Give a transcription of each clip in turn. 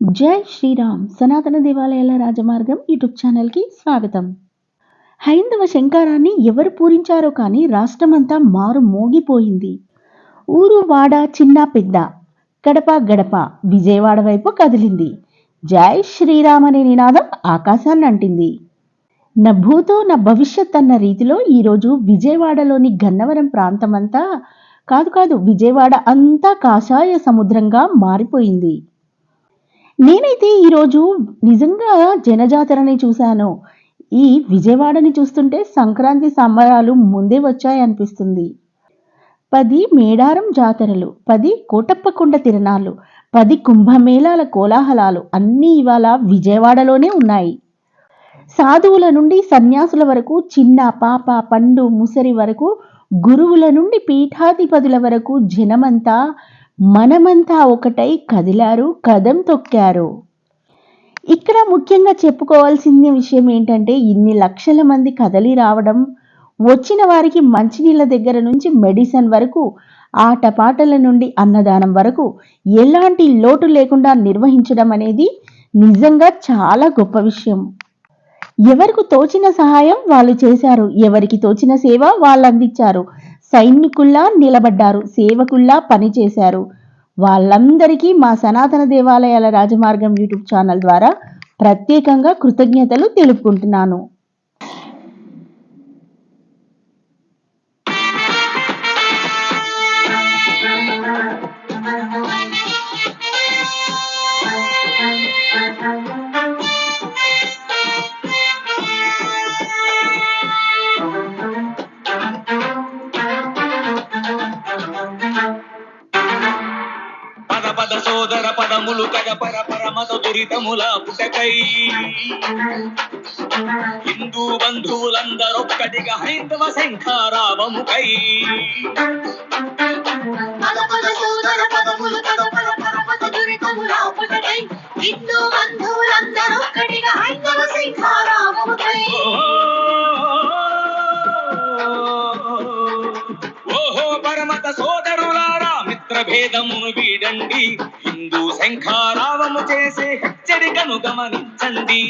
జై శ్రీరామ్ సనాతన దేవాలయాల రాజమార్గం యూట్యూబ్ ఛానల్కి స్వాగతం. హైందవ శంకారాన్ని ఎవరు పూరించారో కానీ రాష్ట్రమంతా మారు మోగిపోయింది. ఊరు వాడ చిన్న పెద్ద గడప గడప విజయవాడ వైపు కదిలింది. జై శ్రీరామ్ అనే నినాదం ఆకాశాన్ని అంటింది. నా భూతో నా భవిష్యత్ అన్న రీతిలో ఈరోజు విజయవాడలోని గన్నవరం ప్రాంతమంతా కాదు విజయవాడ అంతా కాషాయ సముద్రంగా మారిపోయింది. నేనైతే ఈరోజు నిజంగా జనజాతరని చూశాను. ఈ విజయవాడని చూస్తుంటే సంక్రాంతి సంబరాలు ముందే వచ్చాయనిపిస్తుంది. 10 మేడారం జాతరలు, 10 కోటప్పకొండ తిరణాలు, 10 కుంభమేళాల కోలాహలాలు అన్నీ ఇవాళ విజయవాడలోనే ఉన్నాయి. సాధువుల నుండి సన్యాసుల వరకు, చిన్న పాప పండు ముసరి వరకు, గురువుల నుండి పీఠాధిపతుల వరకు జనమంతా మనమంతా ఒకటై కదిలారు, కదం తొక్కారు. ఇక్కడ ముఖ్యంగా చెప్పుకోవాల్సిన విషయం ఏంటంటే ఇన్ని లక్షల మంది కదలి రావడం, వచ్చిన వారికి మంచినీళ్ళ దగ్గర నుంచి మెడిసిన్ వరకు, ఆటపాటల నుండి అన్నదానం వరకు ఎలాంటి లోటు లేకుండా నిర్వహించడం అనేది నిజంగా చాలా గొప్ప విషయం. ఎవరికి తోచిన సహాయం వాళ్ళు చేశారు, ఎవరికి తోచిన సేవ వాళ్ళు అందించారు. సైనికుల్లా నిలబడ్డారు, సేవకుల్లా పనిచేశారు. వాళ్ళందరికీ మా సనాతన దేవాలయాల రాజమార్గం యూట్యూబ్ ఛానల్ ద్వారా ప్రత్యేకంగా కృతజ్ఞతలు తెలుపుకుంటున్నాను. పద సోదర పదములు కగపర పరమత దురితముల పుటకై హిందూ బంధువులందరొక్కటిగా హైందవ శంఖారావముకై హిందూ బంధువులందరొక్కటిగా హైందవ శంఖారావముకై ఓహో పరమత సోదరులారా భేదమును వీడండి, హిందూ శంఖారావము చేసే హెచ్చరికను గమనించండి.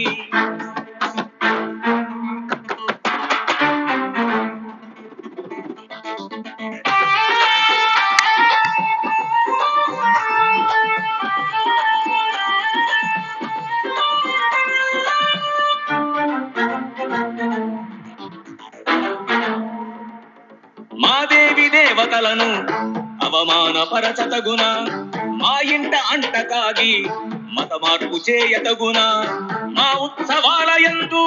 మాదేవి దేవతలను అవమానపరచతగున, మా ఇంట అంట కాగి మత మార్పు చేయతగున, మా ఉత్సవాల యందు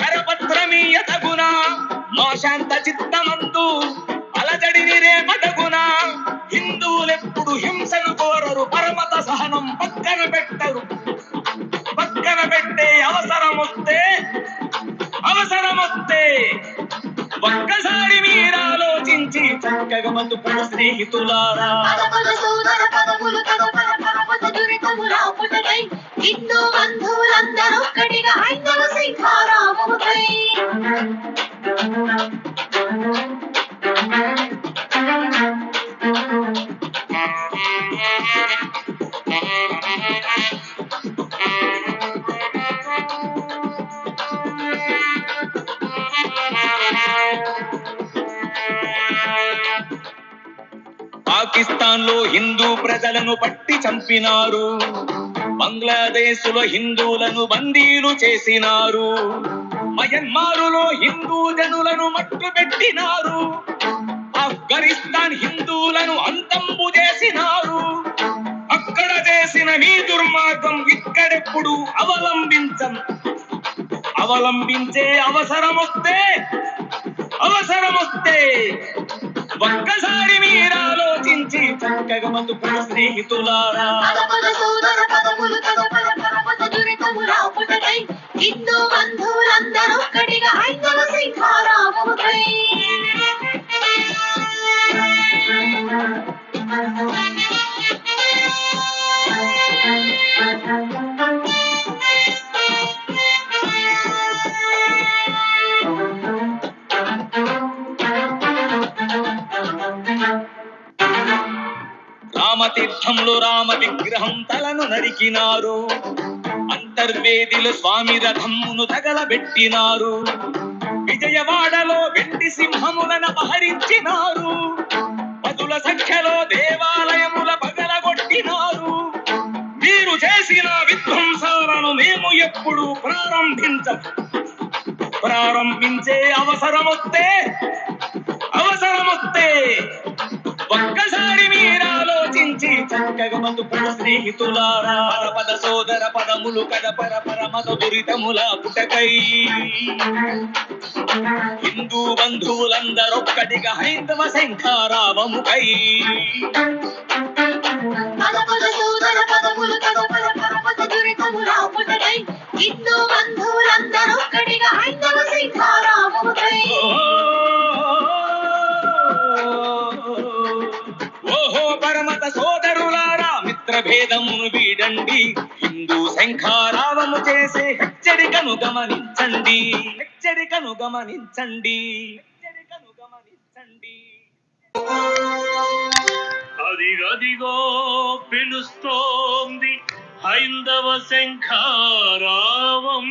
కరపత్రమీయతగున, మా శాంత చిత్తమందు అలజడిని రేపతగున. హిందువులెప్పుడు హింసను కోరరు, పరమత సహనం పక్కన పెట్టరు. పక్కన పెట్టే అవసరమొస్తే ఒక్కసారి మీరాలోచించి చక్కగా బతుకుల స్నేహితులారా. హిందూ బంధువులందరొక్కటిగా హైందవ శంఖారావముకై పాకిస్తాన్ లో హిందూ ప్రజలను పట్టి చంపినారు, బంగ్లాదేశ్ లో హిందువులను బందీలు చేసినారు, మయన్మారులో హిందూ జనులను మట్టు పెట్టినారు, ఆఫ్ఘనిస్తాన్ హిందువులను అంతంబు చేసినారు. అక్కడ చేసిన మీ దుర్మార్గం ఇక్కడెప్పుడు అవలంబించే అవసరమొస్తే ఒక్కసారి మీరాలోచించి చక్కగా బతుకుల స్నేహితులారా. హిందూ బంధువులందరొక్కటిగా హైందవ శంఖారావముకై రామతి యుద్ధంలో రామ విగ్రహం తలను నరికినారు. అంతర్వేదిలో స్వామి రథమును తగలబెట్టినారు. విజయవాడలో వెండి సింహములను అపహరించినారు. పదుల సంఖ్యలో దేవాలయముల పగలగొట్టినారు. మీరు చేసిన విధ్వంసాలను మేము ఎప్పుడు ప్రారంభించే అవసరమొస్తే ఒక్కసారి మీరాలోచించి చక్కగా బతుకుల స్నేహితులారా. పద సోదర పదములు కడపర పరమత దురితముల పుటకై హిందూ బంధువులందరొక్కటిగా హైందవ శంఖారావముకై. హిందూ బంధువులందరొక్కటిగా హైందవ శంఖారావముకై. ఓహో పరమత సోదరులారా, మిత్ర భేదమును వీడండి. హిందూ శంఖారావము చేసే హెచ్చరికను గమనించండి. అదిగదిగో పిలుస్తోంది హైందవ శంఖారావం.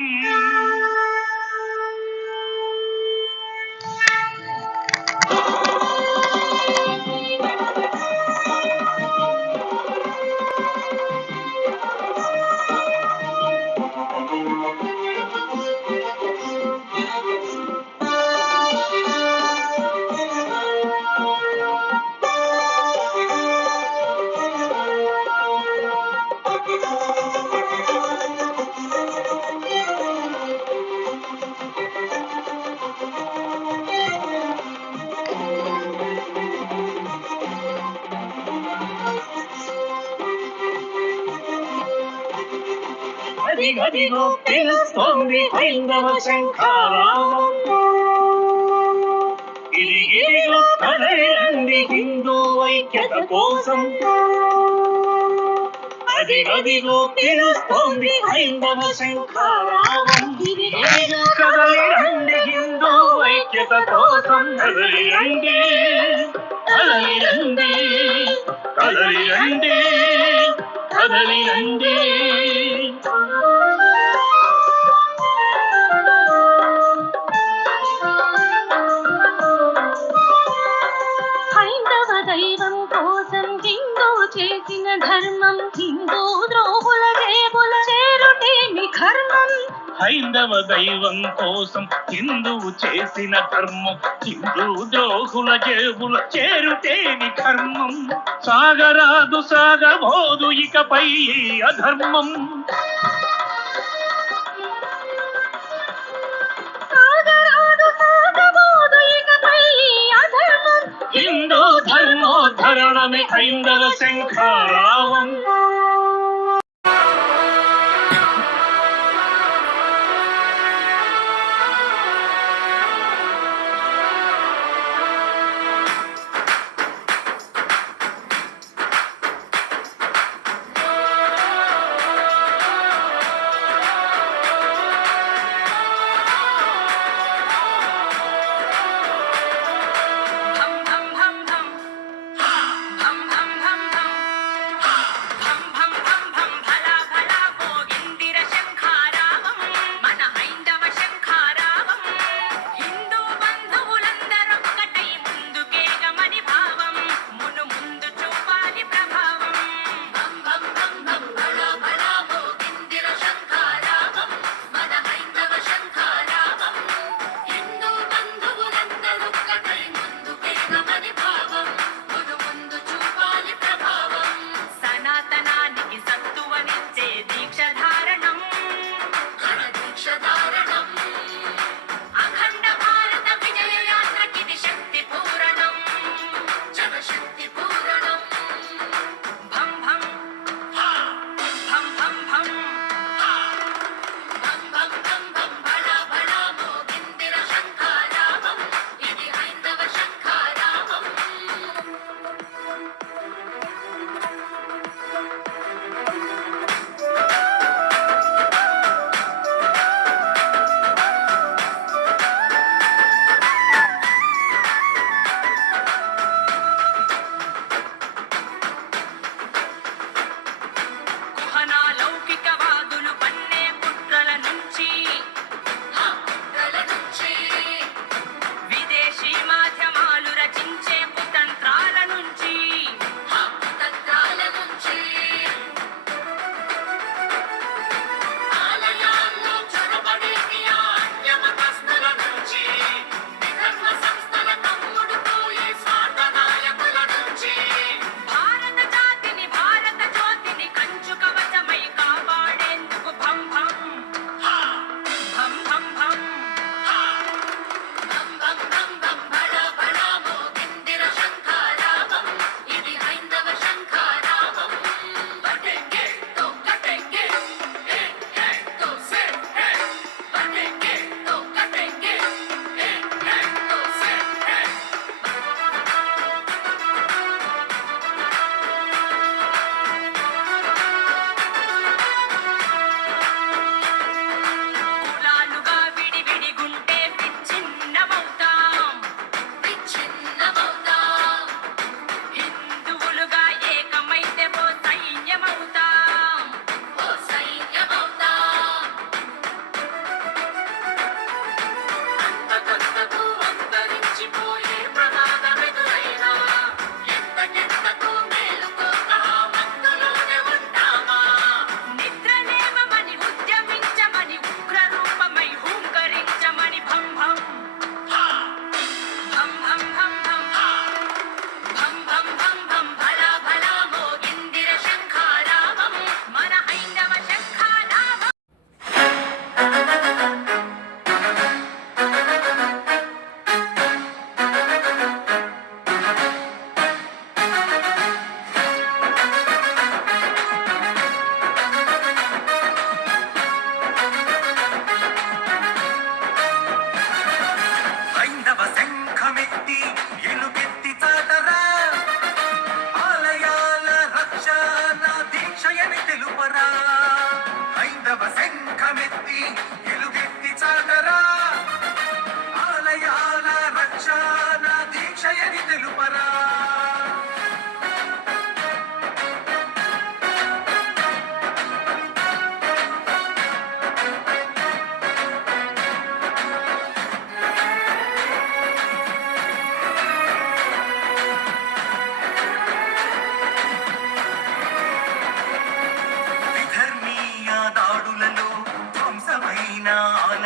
అదిగదిగో పిలుస్తోంది హైందవ శంఖారావం. ఇదిగిదిగో కదలండి హిందూ ఐక్యత కోసం. అదిగదిగో పిలుస్తోంది హైందవ శంఖారావం. ఇదిగిదిగో కదలండి హిందూ ఐక్యత కోసం. కదలండి కదలండి కదలండి కదలండి. హైందవ దైవం కోసం హిందూ చేసిన ధర్మం, హిందూ ద్రోహుల జేబుల చేరుటేమి కర్మం. హైందవ దైవం కోసం హిందువు చేసిన ధర్మం, హిందూ ద్రోహుల జేబుల చేరుటేని కర్మం. సాగరాదు సాగబోదు ఇకపై ఈ అధర్మం. సాగరాదు సాగబోదు ఇకపై ఈ అధర్మం. హిందూ ధర్మోద్ధరణమే హైందవ శంఖారావం.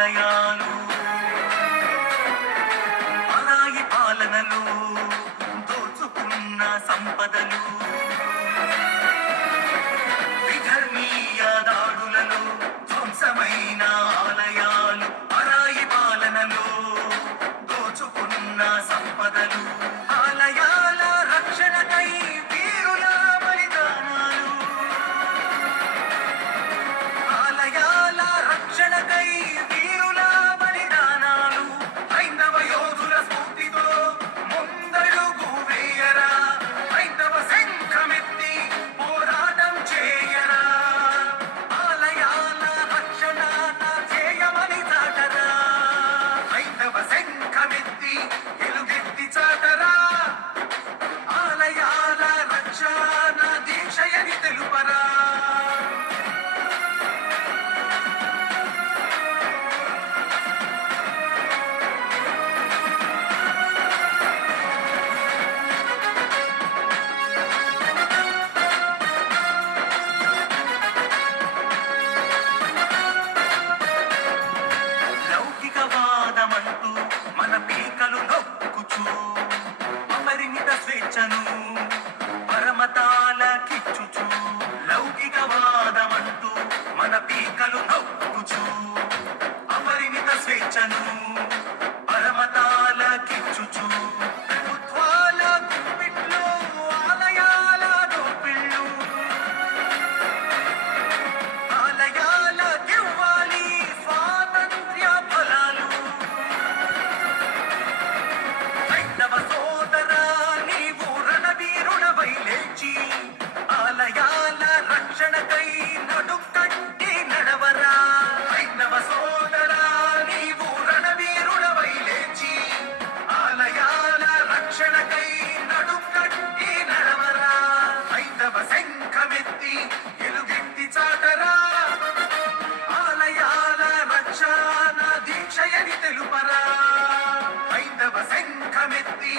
ఆలయాలు పరాయి పాలనలు దోచుకున్న సంపదలు విధర్మీయ దాడులలో ధ్వంసమైన ఆలయాలు పరాయి పాలనలో దోచుకున్న సంపదలు ఆలయాల రక్షణకై వీరుల బలిదానాలు ఆలయాల రక్షణకై వీరుల బలిదానాలు హైందవ యోధుల స్ఫూర్తితో ముందడుగు వేయరా హైందవ శంఖమెత్తి పోరాటం చేయరా ఆలయాల రక్షణ నా చేయమని చాటరా హైందవ శంఖమెత్తి ఎలుగెత్తి చాటరా ఆలయాల రక్షణ దీక్షయని తెలుపరా లౌకికవాదమంటూ మన పీకలు నొక్కుచూ అపరిమిత స్వేచ్ఛను పరమతాల కిచ్చుచూ లౌకికవాదమంటూ మన పీకలు నొక్కుచూ అపరిమిత స్వేచ్ఛను పరమతాల కిచ్చుచూ ప్రభుత్వాల గుప్పిట్లో ఆలయాల దోపిళ్ళు ఆలయాలకివ్వాలి స్వాతంత్ర్య ఫలాలు హైందవ సోదరా నీవు రణవీరుడవై లేచి ఆలయాల రక్షణకై నడుకట్టి నడవరా హైందవ సోదరా నీవు రణవీరుడవై లేచి ఆలయాల రక్షణకై నడుకట్టి నడవరా హైందవ శంఖమెత్తి ఎలుగెత్తి చాటరా ఆలయాల రక్షణ దీక్షయని తెలుపరా హైందవ శంఖమెత్తి